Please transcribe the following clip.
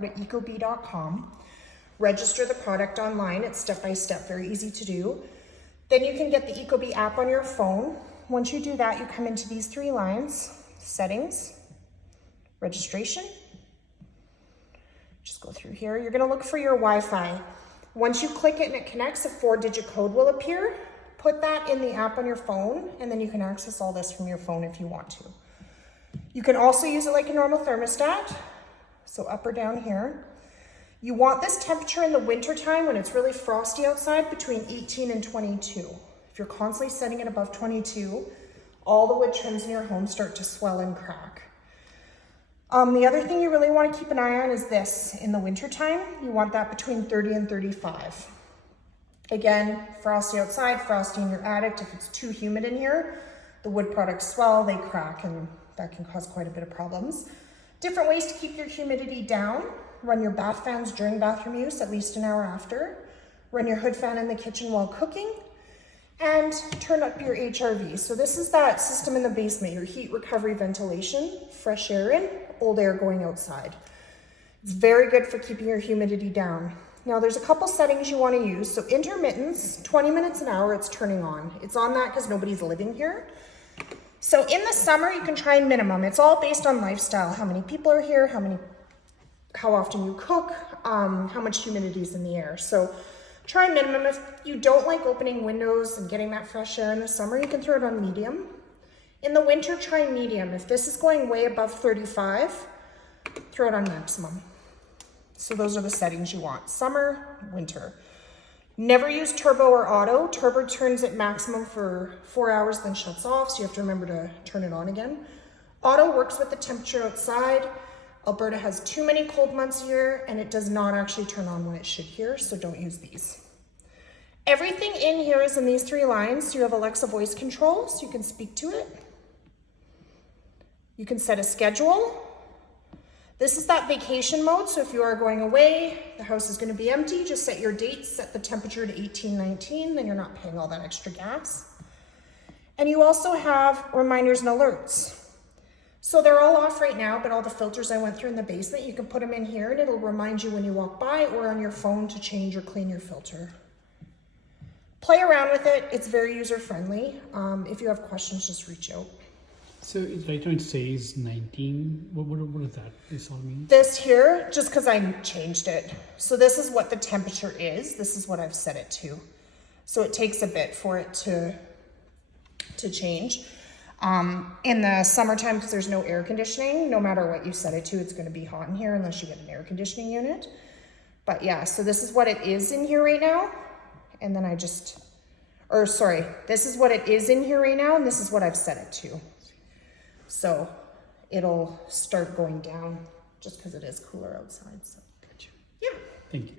Go to ecobee.com, register the product online. It's step-by-step, very easy to do. Then you can get the Ecobee app on your phone. Once you do that, you come into these three lines: settings, registration. Just go through here. You're gonna look for your Wi-Fi. Once you click it and it connects, a 4-digit code will appear. Put that in the app on your phone, and then you can access all this from your phone if you want to. You can also use it like a normal thermostat, so up or down here. You want this temperature in the winter time when it's really frosty outside between 18 and 22. If you're constantly setting it above 22, all the wood trims in your home start to swell and crack. The other thing you really want to keep an eye on is this. In the winter time, you want that between 30 and 35. Again, frosty outside, frosty in your attic. If it's too humid in here, the wood products swell, they crack, and that can cause quite a bit of problems. Different ways to keep your humidity down: run your bath fans during bathroom use, at least an hour after. Run your hood fan in the kitchen while cooking, and turn up your HRV. So this is that system in the basement, your heat recovery ventilation, fresh air in, old air going outside. It's very good for keeping your humidity down. Now there's a couple settings you want to use. So intermittence, 20 minutes an hour, it's turning on. It's on that because nobody's living here. So in the summer, you can try minimum. It's all based on lifestyle. How many people are here, how often you cook, how much humidity is in the air. So try minimum. If you don't like opening windows and getting that fresh air in the summer, you can throw it on medium. In the winter, try medium. If this is going way above 35, throw it on maximum. So those are the settings you want: summer, winter. Never use turbo or auto. Turbo turns at maximum for 4 hours, then shuts off, so you have to remember to turn it on again. Auto works with the temperature outside. Alberta has too many cold months a year, and it does not actually turn on when it should here, so don't use these. Everything in here is in these three lines. So you have Alexa voice control, so you can speak to it. You can set a schedule. This is that vacation mode, so if you are going away, the house is going to be empty, just set your date, set the temperature to 18, 19, then you're not paying all that extra gas. And you also have reminders and alerts. So they're all off right now, but all the filters I went through in the basement, you can put them in here and it'll remind you when you walk by, or on your phone to change or clean your filter. Play around with it. It's very user-friendly. If you have questions, just reach out. So right now it says 19. What does that all mean? This here, just because I changed it. So this is what the temperature is. This is what I've set it to. So it takes a bit for it to change. In the summertime, because there's no air conditioning, no matter what you set it to, it's going to be hot in here unless you get an air conditioning unit. But yeah, so this is what it is in here right now. And then this is what it is in here right now, and this is what I've set it to. So it'll start going down just because it is cooler outside. So. Gotcha. Yeah. Thank you.